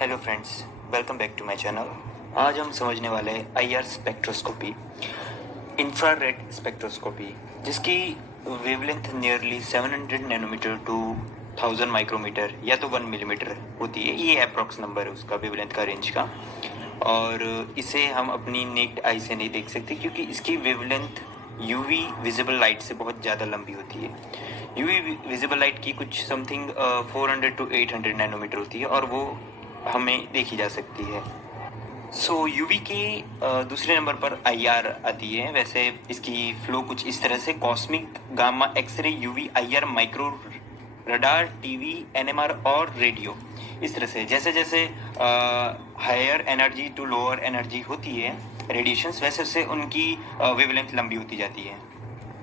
Hello friends, welcome back to my channel. आज हम समझने वाले हैं आईआर स्पेक्ट्रोस्कोपी, इंफ्रारेड स्पेक्ट्रोस्कोपी, जिसकी wavelength nearly 700 nanometre to 1000 micrometre या तो 1 मिलीमीटर होती है। ये अप्रॉक्स नंबर है उसका वेवलेंथ का, रेंज का। और इसे हम अपनी नेक्ड आई से नहीं देख सकते क्योंकि इसकी वेवलेंथ यूवी विजिबल लाइट से बहुत ज़्यादा लंबी होती है। यूवी विजिबल लाइट की कुछ समथिंग 400 टू 800 नैनोमीटर होती है और वो हमें देखी जा सकती है। यूवी के दूसरे नंबर पर आईआर आती है। वैसे इसकी फ्लो कुछ इस तरह से: cosmic, gamma, X ray, UV, IR, micro, radar, TV, NMR और रेडियो। इस तरह से जैसे जैसे higher energy to lower energy होती है रेडिएशंस, वैसे वैसे उनकी वेवलेंथ लंबी होती जाती है।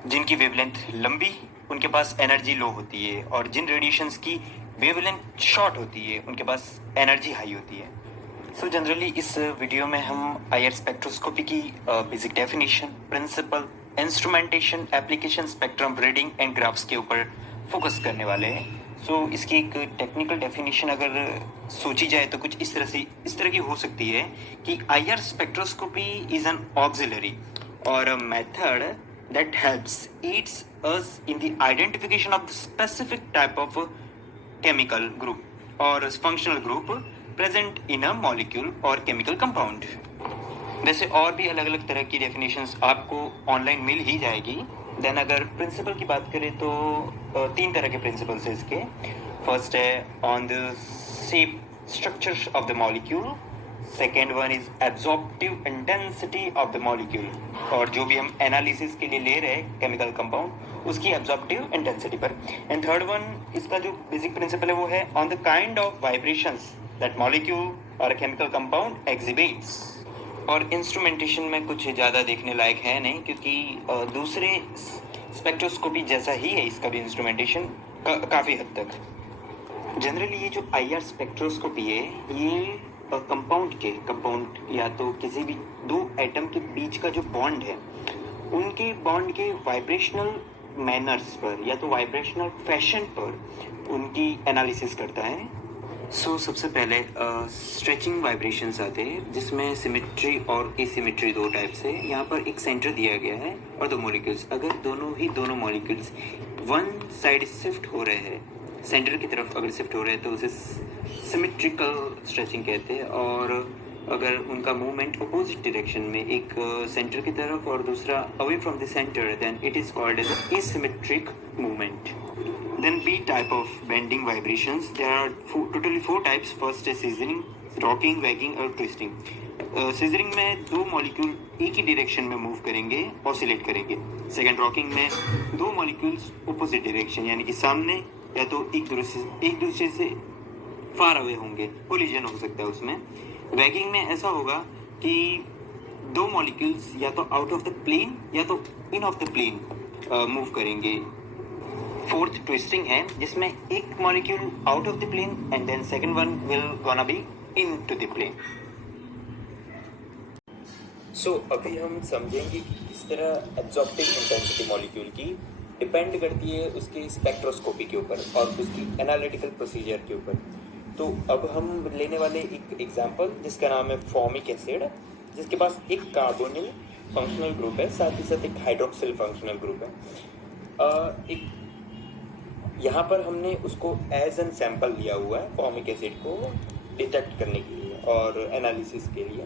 जिनकी वेवलेंथ लंबी, उनके पास एनर्जी लो होती है, और जिन रेडिएशंस की वेवलेंथ शॉर्ट होती है उनके पास एनर्जी हाई होती है। जनरली इस वीडियो में हम आईआर स्पेक्ट्रोस्कोपी की basic definition, principle, instrumentation, application, spectrum reading and graphs के ऊपर फोकस करने वाले हैं। इसकी एक टेक्निकल डेफिनेशन अगर सोची जाए तो कुछ इस तरह की हो सकती है कि IR spectroscopy is an auxiliary or a method that helps aids us in the identification of the specific type of chemical group or functional group present in a molecule or chemical compound. वैसे और भी अलग अलग तरह की definitions आपको online मिल ही जाएगी। Then अगर प्रिंसिपल की बात करें तो 3 तरह के प्रिंसिपल्स है इसके। फर्स्ट है on the shape structure of the molecule, second one is absorptive intensity of the molecule, और जो भी हम एनालिसिस के लिए ले रहे हैं केमिकल कंपाउंड उसकी एब्जॉर्प्टिव इंटेंसिटी पर। एंड थर्ड वन, इसका जो बेसिक प्रिंसिपल है वो है on the kind of vibrations that molecule और केमिकल कंपाउंड एग्जिबिट्स। और इंस्ट्रूमेंटेशन में कुछ ज़्यादा देखने लायक है नहीं, क्योंकि दूसरे स्पेक्ट्रोस्कोपी जैसा ही है इसका भी इंस्ट्रूमेंटेशन काफ़ी हद तक। जनरली ये जो आईआर स्पेक्ट्रोस्कोपी है ये कंपाउंड या तो किसी भी 2 एटम के बीच का जो बॉन्ड है उनके बॉन्ड के वाइब्रेशनल मैनर्स पर या तो वाइब्रेशनल फैशन पर उनकी एनालिसिस करता है। सबसे पहले स्ट्रेचिंग वाइब्रेशंस आते हैं जिसमें सिमेट्री और एसिमेट्री 2 टाइप से। यहाँ पर एक सेंटर दिया गया है और 2 मॉलिक्यूल्स, अगर दोनों मॉलिक्यूल्स वन साइड शिफ्ट हो रहे हैं, सेंटर की तरफ अगर शिफ्ट हो रहे हैं तो उसे सिमेट्रिकल स्ट्रेचिंग कहते हैं। और अगर उनका मूवमेंट अपोजिट डायरेक्शन में, एक सेंटर की तरफ और दूसरा away from the centre, then it is called as asymmetric movement. Then B type of bending vibrations. There are totally 4 types. First is scissoring, rocking, wagging और twisting. Scissoring में 2 molecule एक ही direction में move करेंगे, oscillate करेंगे। Second, rocking में 2 molecules opposite direction यानी कि सामने या तो एक दूसरे से फार अवे होंगे, कोलिजन हो सकता है उसमें। वैगिंग में ऐसा होगा कि 2 मॉलिक्यूल्स या तो आउट ऑफ द प्लेन या तो in of the plane move करेंगे। फोर्थ ट्विस्टिंग है जिसमें एक molecule out of the plane and then second one will gonna be into the plane. अभी हम समझेंगे कि किस तरह एब्जॉर्प्टिव इंटेंसिटी मॉलिक्यूल की डिपेंड करती है उसकी स्पेक्ट्रोस्कोपी के ऊपर और उसकी एनालिटिकल प्रोसीजर के ऊपर। तो अब हम लेने वाले एक एग्जांपल जिसका नाम है फॉर्मिक एसिड, जिसके पास एक कार्बोनिल फंक्शनल ग्रुप है, साथ ही साथ एक हाइड्रोक्सिल फंक्शनल ग्रुप है। यहाँ पर हमने उसको एज एन सैंपल लिया हुआ है फॉर्मिक एसिड को डिटेक्ट करने के लिए और एनालिसिस के लिए।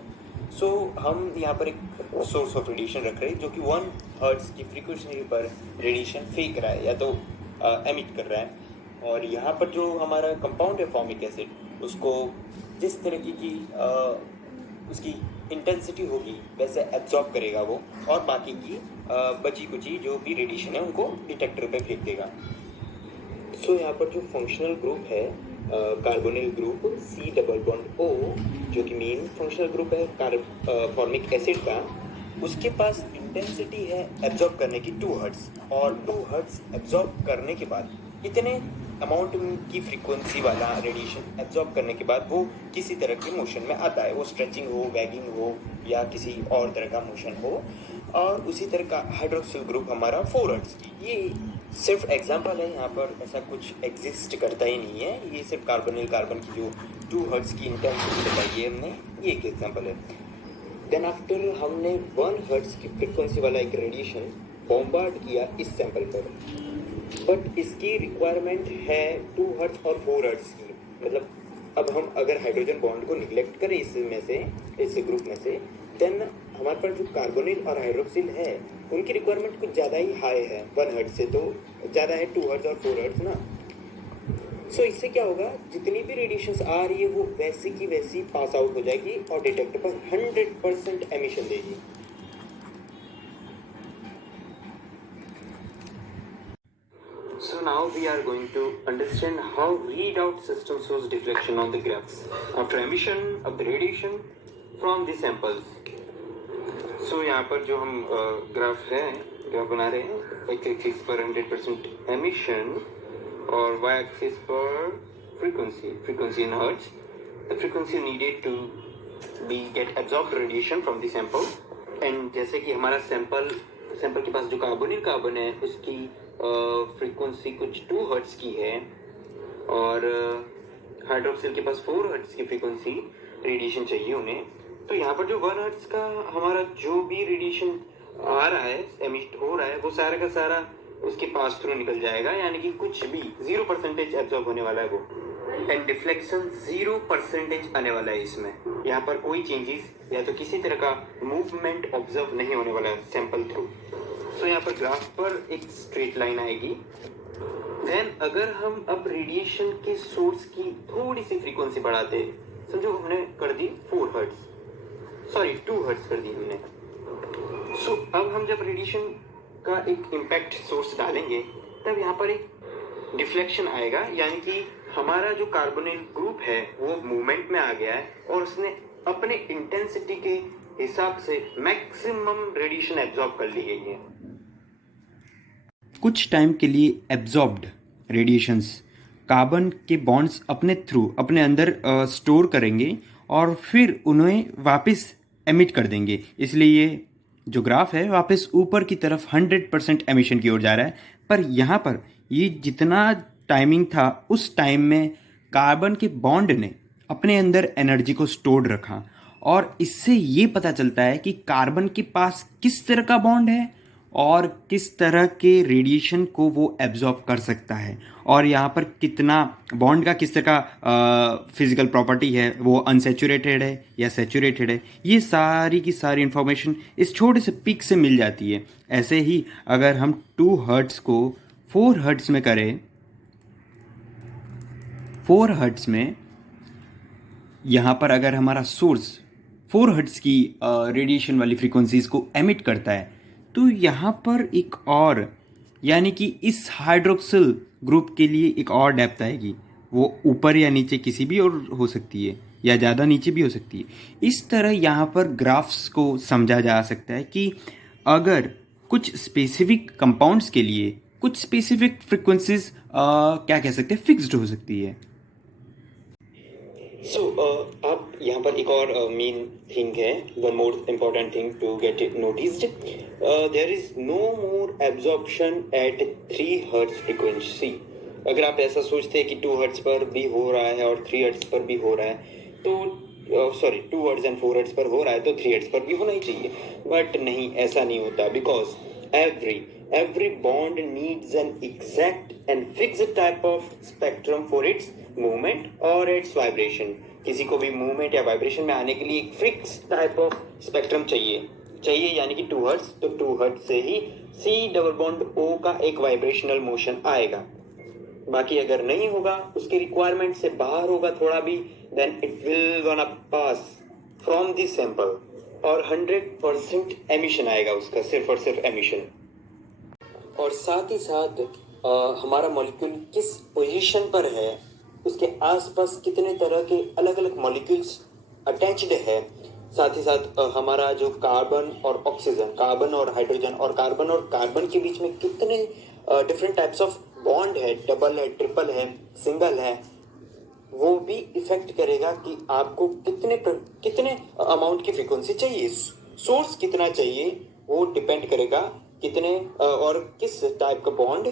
हम यहाँ पर एक सोर्स ऑफ रेडिएशन रख रहे हैं जो कि 1 हर्ट्ज की फ्रीक्वेंसी पर रेडिएशन फेंक रहा है या तो एमिट कर रहा है। और यहाँ पर जो हमारा कंपाउंड है फॉर्मिक एसिड, उसको जिस तरह की उसकी इंटेंसिटी होगी वैसे एब्जॉर्ब करेगा वो, और बाकी की बची कुची जो भी रेडिएशन है उनको डिटेक्टर पे फेंक देगा। यहाँ पर जो फंक्शनल ग्रुप है carbonyl group C double bond O, जो कि मेन फंक्शनल ग्रुप है फॉर्मिक एसिड का, उसके पास इंटेंसिटी है एब्जॉर्ब करने की 2 हर्ट्ज, और 2 हर्ट्ज एब्जॉर्ब करने के बाद इतने अमाउंट की फ्रीक्वेंसी वाला रेडिएशन एब्जॉर्ब करने के बाद वो किसी तरह के मोशन में आता है, वो स्ट्रेचिंग हो, वैगिंग हो या किसी और तरह का मोशन हो। और उसी तरह का हाइड्रोक्सिल ग्रुप हमारा 4 हर्ट्ज की, ये सिर्फ एग्जाम्पल है, यहाँ पर ऐसा कुछ एग्जिस्ट करता ही नहीं है, ये सिर्फ कार्बोनिल कार्बन की जो 2 हर्ट्ज की इंटेंसिटी बताई है हमने, ये एक एग्जाम्पल है। देन आफ्टर हमने 1 हर्ट्ज की फ्रिक्वेंसी वाला एक रेडिएशन बॉम्बार्ड किया इस सैंपल पर, बट इसकी रिक्वायरमेंट है 2 हर्ट्ज और 4 हर्ट्ज की। मतलब अब हम अगर हाइड्रोजन बॉन्ड को निगलेक्ट करें इसमें से, इस ग्रुप में से, देन हमारे पास जो कार्बोनिल और हाइड्रोक्सिल है उनकी रिक्वायरमेंट कुछ ज़्यादा ही हाई है, 1 हर्ट्ज से तो ज़्यादा है 2 हर्ट्ज और 4 हर्ट्ज ना। सो इससे क्या होगा, जितनी भी रेडिएशंस आ रही है वो वैसी की वैसी पास आउट हो जाएगी और डिटेक्टर पर 100% एमिशन देगी। So now we are going to understand how readout system shows deflection on the graphs after emission of the radiation from the samples. So यहाँ पर जो हम ग्राफ बना रहे हैं, x एक्सिस पर 100% emission और y एक्सिस पर frequency in hertz, the frequency needed to be get absorbed radiation from the sample, and जैसे कि हमारा सैंपल के पास जो कार्बन है उसकी फ्रीक्वेंसी कुछ 2 हर्ट्ज की है और हाइड्रोक्सिल के पास 4 हर्ट्ज की फ्रीक्वेंसी रेडिएशन चाहिए उन्हें। तो यहाँ पर जो 1 हर्ट्ज का हमारा जो भी रेडिएशन आ रहा है, एमिट हो रहा है, वो सारा का सारा उसके पास थ्रू निकल जाएगा, यानी कि कुछ भी 0% एब्जॉर्ब होने वाला है वो, एंड डिफ्लेक्शन 0% आने वाला है इसमें। यहाँ पर कोई चेंजेस या तो किसी तरह का मूवमेंट ऑब्जर्व नहीं होने वाला है सैंपल थ्रू। सो यहाँ पर ग्राफ पर एक स्ट्रेट लाइन आएगी। देन अगर हम अब रेडिएशन के सोर्स की थोड़ी सी फ्रीक्वेंसी बढ़ाते, समझो हमने कर दी 4 हर्ट्ज, सॉरी 2 हर्ट्ज कर दी हमने। सो अब हम जब रेडिएशन का एक इम्पैक्ट सोर्स डालेंगे तब यहाँ पर एक डिफ्लेक्शन आएगा, यानी कि हमारा जो कार्बोनिल ग्रुप है वो मूवमेंट में आ गया है और उसने अपने इंटेंसिटी के हिसाब से मैक्सिमम रेडिएशन एब्जॉर्ब कर ली गई है। कुछ टाइम के लिए एब्जॉर्ब्ड रेडिएशंस कार्बन के बॉन्ड्स अपने अंदर स्टोर करेंगे और फिर उन्हें वापस एमिट कर देंगे। इसलिए ये जो ग्राफ है वापस ऊपर की तरफ 100% एमिशन की ओर जा रहा है। पर यहाँ पर ये जितना टाइमिंग था उस टाइम में कार्बन के बॉन्ड ने अपने अंदर एनर्जी को स्टोर्ड रखा और इससे ये पता चलता है कि कार्बन के पास किस तरह का बॉन्ड है और किस तरह के रेडिएशन को वो एब्जॉर्ब कर सकता है और यहाँ पर कितना बॉन्ड का किस तरह का फिजिकल प्रॉपर्टी है, वो अनसेचुरेटेड है या सेचुरेटेड है, ये सारी की सारी इंफॉर्मेशन इस छोटे से पिक से मिल जाती है। ऐसे ही अगर हम 2 हर्ट्ज को 4 हर्ट्ज में करें, 4 हर्ट्ज में यहाँ पर अगर हमारा सोर्स 4 हर्ट्ज की रेडिएशन वाली फ्रीक्वेंसीज को एमिट करता है तो यहाँ पर एक और, यानी कि इस हाइड्रोक्सिल ग्रुप के लिए एक और डेप्थ आएगी, वो ऊपर या नीचे किसी भी और हो सकती है या ज़्यादा नीचे भी हो सकती है। इस तरह यहाँ पर ग्राफ्स को समझा जा सकता है कि अगर कुछ स्पेसिफिक कंपाउंड्स के लिए कुछ स्पेसिफिक फ्रिक्वेंसीज क्या कह सकते हैं, फिक्स्ड हो सकती है। सो आप यहाँ पर एक और मेन थिंग है, one more important thing to get it noticed, there is no more absorption at 3 hertz frequency. अगर आप ऐसा सोचते हैं कि 2 हर्ट्ज पर भी हो रहा है और 3 हर्ट्ज पर भी हो रहा है तो सॉरी 2 हर्ट्ज एंड 4 हर्ट्ज पर हो रहा है तो 3 हर्ट्ज पर भी होना ही चाहिए, बट नहीं, ऐसा नहीं होता, because every bond needs an exact and fixed type of spectrum for its movement or its vibration। किसी को भी मूवमेंट या वाइब्रेशन में आने के लिए एक फिक्स टाइप ऑफ स्पेक्ट्रम चाहिए, यानी कि 2 हर्ट्ज, तो 2 हर्ट्ज से ही C डबल बॉन्ड O का एक वाइब्रेशनल मोशन आएगा। बाकी अगर नहीं होगा, उसके रिक्वायरमेंट से बाहर होगा थोड़ा भी, then it will gonna pass from this sample और 100% एमिशन आएगा उसका, सिर्फ और सिर्फ एमिशन। और साथ ही साथ हमारा मॉलिक्यूल किस पोजीशन पर है, उसके आसपास कितने तरह के अलग अलग मॉलिक्यूल्स अटैच्ड है, साथ ही साथ हमारा जो कार्बन और ऑक्सीजन, कार्बन और हाइड्रोजन और कार्बन के बीच में कितने डिफरेंट टाइप्स ऑफ बॉन्ड है, डबल है, ट्रिपल है, सिंगल है, वो भी इफेक्ट करेगा कि आपको कितने अमाउंट की फ्रीक्वेंसी चाहिए, सोर्स कितना चाहिए, वो डिपेंड करेगा कितने और किस टाइप का बॉन्ड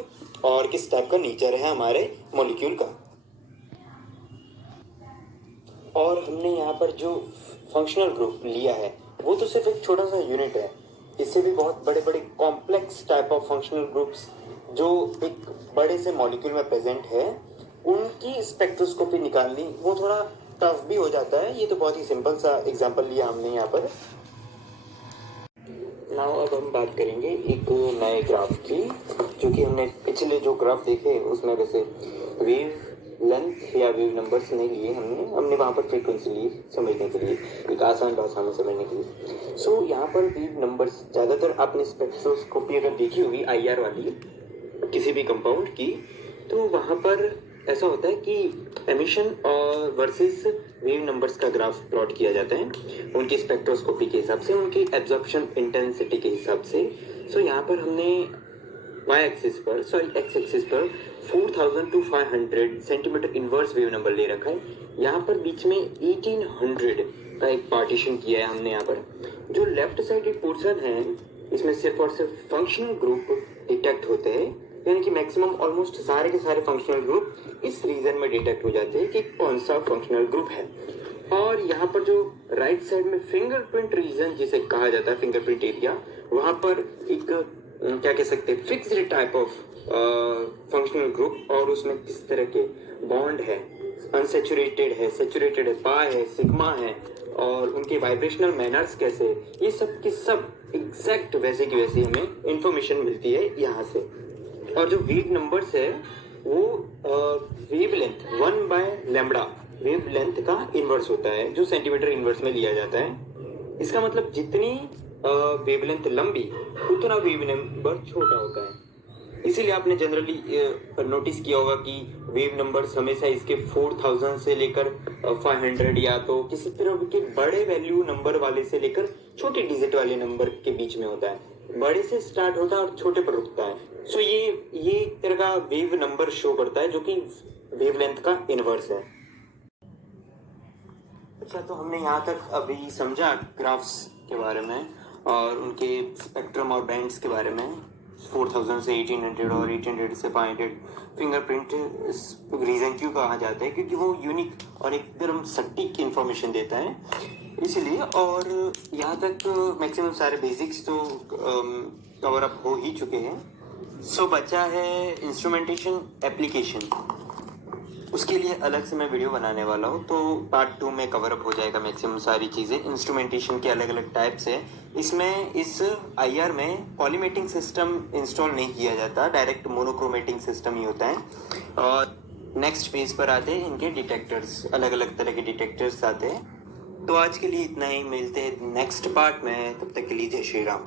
और किस टाइप का नेचर है हमारे मॉलिक्यूल का। और हमने यहाँ पर जो फंक्शनल ग्रुप लिया है वो तो सिर्फ एक छोटा सा यूनिट है, इससे भी बहुत बड़े बड़े complex type of functional groups जो एक बड़े से मॉलिक्यूल में प्रेजेंट है उनकी स्पेक्ट्रोस्कोपी निकालनी वो थोड़ा टफ भी हो जाता है। ये तो बहुत ही सिंपल सा एग्जांपल लिया हमने यहाँ पर। नाउ अब हम बात करेंगे एक नए ग्राफ की, जो कि हमने पिछले जो ग्राफ देखे उसमें वैसे वेव लेंथ या वेव नंबर्स नहीं लिए हमने वहाँ पर फ्रीक्वेंसी ली समझने के लिए, एक आसान भाषा में समझने के लिए। सो यहाँ पर वेव नंबर्स ज़्यादातर आपने स्पेक्ट्रोस्कोपी अगर देखी होगी IR वाली किसी भी कंपाउंड की, तो वहाँ पर ऐसा होता है कि एमिशन और वर्सेस वेव नंबर्स का ग्राफ प्लॉट किया जाता है उनकी स्पेक्ट्रोस्कोपी के हिसाब से, उनकी एब्जॉर्प्शन इंटेंसिटी के हिसाब से। सो यहाँ पर हमने x एक्सिस पर 4000 to 500 centimetre inverse wave number ले रखा है। यहाँ पर बीच में 1800 का एक पार्टीशन किया है हमने। यहाँ पर जो लेफ्ट साइडेड पोर्शन है इसमें सिर्फ और सिर्फ फंक्शनल ग्रुप डिटेक्ट होते हैं, यानी कि मैक्सिमम ऑलमोस्ट सारे के सारे फंक्शनल ग्रुप इस रीजन में डिटेक्ट हो जाते हैं कि कौन सा फंक्शनल ग्रुप है। और यहाँ पर जो राइट साइड में फिंगरप्रिंट रीजन जिसे कहा जाता है, फिंगरप्रिंट एरिया, वहाँ पर एक क्या कह सकते हैं fixed type of functional group, और उसमें किस तरह के बॉन्ड है, अनसेचुरेटेड है, सेचुरेटेड है, पाई है, सिग्मा है, और उनके वाइब्रेशनल मैनर्स कैसे, ये सब की सब एग्जैक्ट वैसे की वैसी हमें इंफॉर्मेशन मिलती है यहाँ से। और जो वेव नंबर्स है वो वेव लेंथ 1/λ वेव लेंथ का इनवर्स होता है, जो सेंटीमीटर इनवर्स में लिया जाता है। इसका मतलब जितनी वेवलेंथ लंबी उतना वेव नंबर छोटा होता है। इसीलिए आपने जनरली नोटिस किया होगा कि वेव नंबर्स हमेशा इसके 4000 से लेकर 500 या तो किसी तरह के बड़े वैल्यू नंबर वाले से लेकर छोटे डिजिट वाले नंबर के बीच में होता है। बड़े से स्टार्ट होता है और छोटे पर रुकता है। सो ये एक तरह का वेव नंबर शो करता है जो कि वेवलेंथ का इनवर्स है। अच्छा, तो हमने यहाँ तक अभी समझा ग्राफ्स के बारे में और उनके स्पेक्ट्रम और बैंड्स के बारे में। 4000 से 1800 और 800 से 500 फिंगरप्रिंट रीजन क्यों कहा जाता है, क्योंकि वो यूनिक और एकदम सटीक इंफॉर्मेशन देता है इसीलिए। और यहाँ तक मैक्सिमम सारे बेसिक्स तो कवर अप हो ही चुके हैं। सो बचा है इंस्ट्रूमेंटेशन एप्लीकेशन, उसके लिए अलग से मैं वीडियो बनाने वाला हूँ, तो पार्ट 2 में कवर अप हो जाएगा मैक्सिमम सारी चीज़ें। इंस्ट्रूमेंटेशन के अलग अलग टाइप्स है। इसमें इस IR में कॉलीमेटिंग सिस्टम इंस्टॉल नहीं किया जाता, डायरेक्ट मोनोक्रोमेटिंग सिस्टम ही होता है। और नेक्स्ट फेज पर आते हैं इनके डिटेक्टर्स, अलग अलग तरह के डिटेक्टर्स आते हैं। तो आज के लिए इतना ही, मिलते हैं नेक्स्ट पार्ट में, तब तक के लिए जय श्री राम।